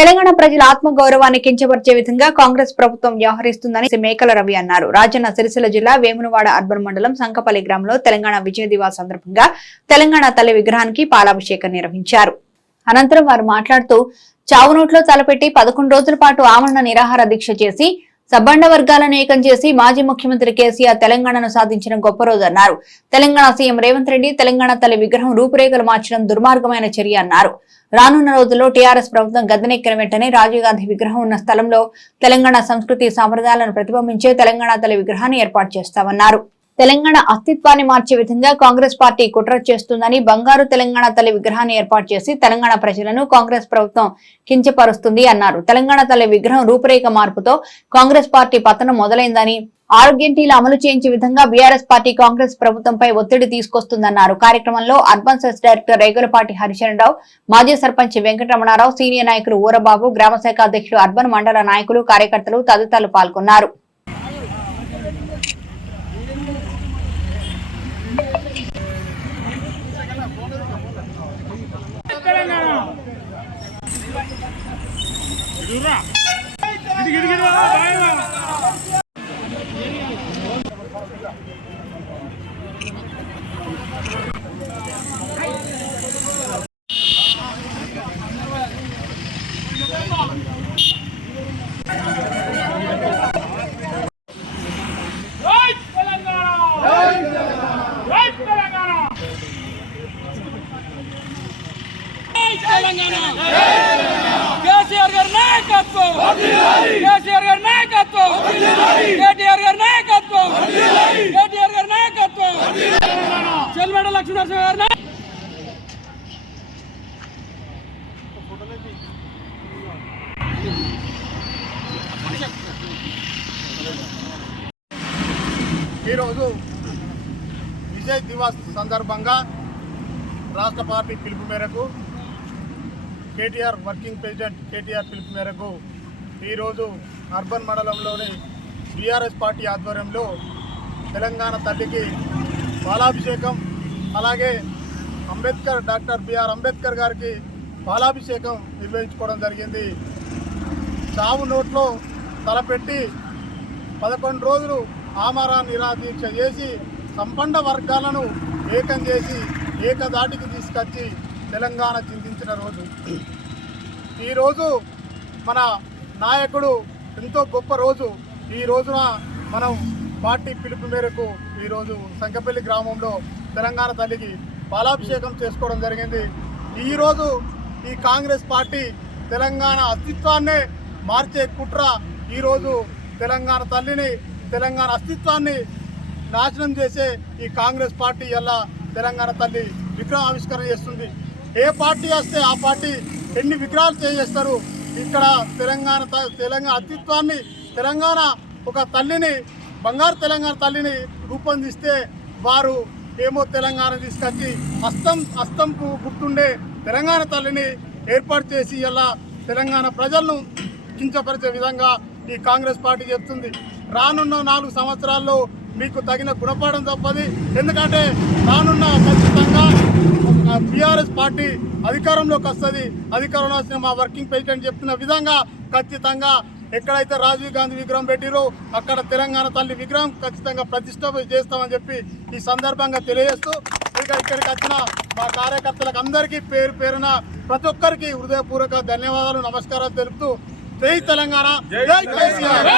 తెలంగాణ ప్రజల ఆత్మగౌరవాన్ని కించపరిచే విధంగా కాంగ్రెస్ ప్రభుత్వం వ్యవహరిస్తుందని మేకల రవి అన్నారు. రాజన్న సిరిసిల్ల జిల్లా వేములవాడ అర్బన్ మండలం సంకపల్లి గ్రామంలో తెలంగాణ విజయ దివాస్ సందర్భంగా తెలంగాణ తల్లి విగ్రహానికి పాలాభిషేకం నిర్వహించారు. అనంతరం వారు మాట్లాడుతూ చావు నోట్లో తలపెట్టి 11 రోజుల పాటు ఆమరణ నిరాహార దీక్ష చేసి సబ్బండ వర్గాలను ఏకం చేసి మాజీ ముఖ్యమంత్రి కేసీఆర్ తెలంగాణను సాధించిన గొప్ప రోజు అన్నారు. తెలంగాణ సీఎం రేవంత్ రెడ్డి తెలంగాణ తల్లి విగ్రహం రూపురేఖలు మార్చడం దుర్మార్గమైన చర్య అన్నారు. రానున్న రోజుల్లో టీఆర్ఎస్ ప్రభుత్వం గద్దెనెక్కిన వెంటనే రాజీవ్ గాంధీ విగ్రహం ఉన్న స్థలంలో తెలంగాణ సంస్కృతి సాంప్రదాయాలను ప్రతిబింబించే తెలంగాణ తల్లి విగ్రహాన్ని ఏర్పాటు చేస్తామన్నారు. తెలంగాణ అస్తిత్వాన్ని మార్చే విధంగా కాంగ్రెస్ పార్టీ కుట్ర చేస్తుందని, బంగారు తెలంగాణ తల్లి విగ్రహాన్ని ఏర్పాటు చేసి తెలంగాణ ప్రజలను కాంగ్రెస్ ప్రభుత్వం కించపరుస్తుంది అన్నారు. తెలంగాణ తల్లి విగ్రహం రూపురేఖ మార్పుతో కాంగ్రెస్ పార్టీ పతనం మొదలైందని, ఆరోగ్యంటీలు అమలు చేయించే విధంగా బీఆర్ఎస్ పార్టీ కాంగ్రెస్ ప్రభుత్వంపై ఒత్తిడి తీసుకొస్తుందన్నారు. కార్యక్రమంలో urban cess director Regulapati Haricharan Rao, మాజీ సర్పంచ్ వెంకటరమణారావు, సీనియర్ నాయకులు ఊరబాబు, గ్రామ శాఖ అధ్యక్షులు, అర్బన్ మండల నాయకులు, కార్యకర్తలు తదితరులు పాల్గొన్నారు. కేసీఆర్ గారి నాయకత్వం, కేసీఆర్ గారి నాయకత్వం, కేటీఆర్ గారి నాయకత్వం, కేటీఆర్ గారి నాయకత్వం, చెల్మెడ లక్ష్మీనరసింహ గారి ఈరోజు విజయ్ దివాస్ సందర్భంగా రాష్ట్ర పార్టీ పిలుపు మేరకు కేటీఆర్ వర్కింగ్ ప్రెసిడెంట్ కేటీఆర్ పిలుపు మేరకు ఈరోజు అర్బన్ మండలంలోని బీఆర్ఎస్ పార్టీ ఆధ్వర్యంలో తెలంగాణ తల్లికి పాలాభిషేకం, అలాగే డాక్టర్ బిఆర్ అంబేద్కర్ గారికి పాలాభిషేకం నిర్వహించుకోవడం జరిగింది. చావు నోట్లో తలపెట్టి 11 రోజులు ఆమరణ నిరాహార దీక్ష చేసి సంపన్న వర్గాలను ఏకం చేసి ఏకదాటికి తీసుకొచ్చి తెలంగాణ చింతించిన రోజు. ఈరోజు మన నాయకుడు ఎంతో గొప్ప రోజు. ఈ రోజున మనం పార్టీ పిలుపు మేరకు ఈరోజు సంకపల్లి గ్రామంలో తెలంగాణ తల్లికి పాలాభిషేకం చేసుకోవడం జరిగింది. ఈరోజు ఈ కాంగ్రెస్ పార్టీ తెలంగాణ అస్తిత్వాన్నే మార్చే కుట్ర ఈరోజు తెలంగాణ తల్లిని, తెలంగాణ అస్తిత్వాన్ని నాశనం చేసే ఈ కాంగ్రెస్ పార్టీ ఎలా తెలంగాణ తల్లి విగ్రహం ఆవిష్కరణ చేస్తుంది. ఏ పార్టీ వస్తే ఆ పార్టీ ఎన్ని విగ్రహాలు చేస్తారు. ఇక్కడ తెలంగాణ అస్తిత్వాన్ని, తెలంగాణ ఒక తల్లిని, బంగారు తెలంగాణ తల్లిని రూపొందిస్తే వారు ఏమో తెలంగాణ తీసుకొచ్చి అస్తంకు గుర్తుండే తెలంగాణ తల్లిని ఏర్పాటు చేసి ఇలా తెలంగాణ ప్రజలను కించపరిచే విధంగా ఈ కాంగ్రెస్ పార్టీ చెప్తుంది. రానున్న 4 సంవత్సరాల్లో మీకు తగిన గుణపాఠం తప్పది. ఎందుకంటే రానున్న ఖచ్చితంగా బీఆర్ఎస్ పార్టీ అధికారంలోకి వస్తుంది. అధికారంలో వచ్చిన మా వర్కింగ్ ప్రెసిడెంట్ చెప్తున్న విధంగా ఖచ్చితంగా ఎక్కడైతే రాజీవ్ గాంధీ విగ్రహం పెట్టిరో అక్కడ తెలంగాణ తల్లి విగ్రహం ఖచ్చితంగా ప్రతిష్ట చేస్తామని చెప్పి ఈ సందర్భంగా తెలియజేస్తూ ఇక్కడికి వచ్చిన మా కార్యకర్తలకు అందరికీ పేరు పేరున ప్రతి ఒక్కరికి హృదయపూర్వక ధన్యవాదాలు, నమస్కారాలు తెలుపుతూ జై తెలంగాణ, జై కేసీఆర్.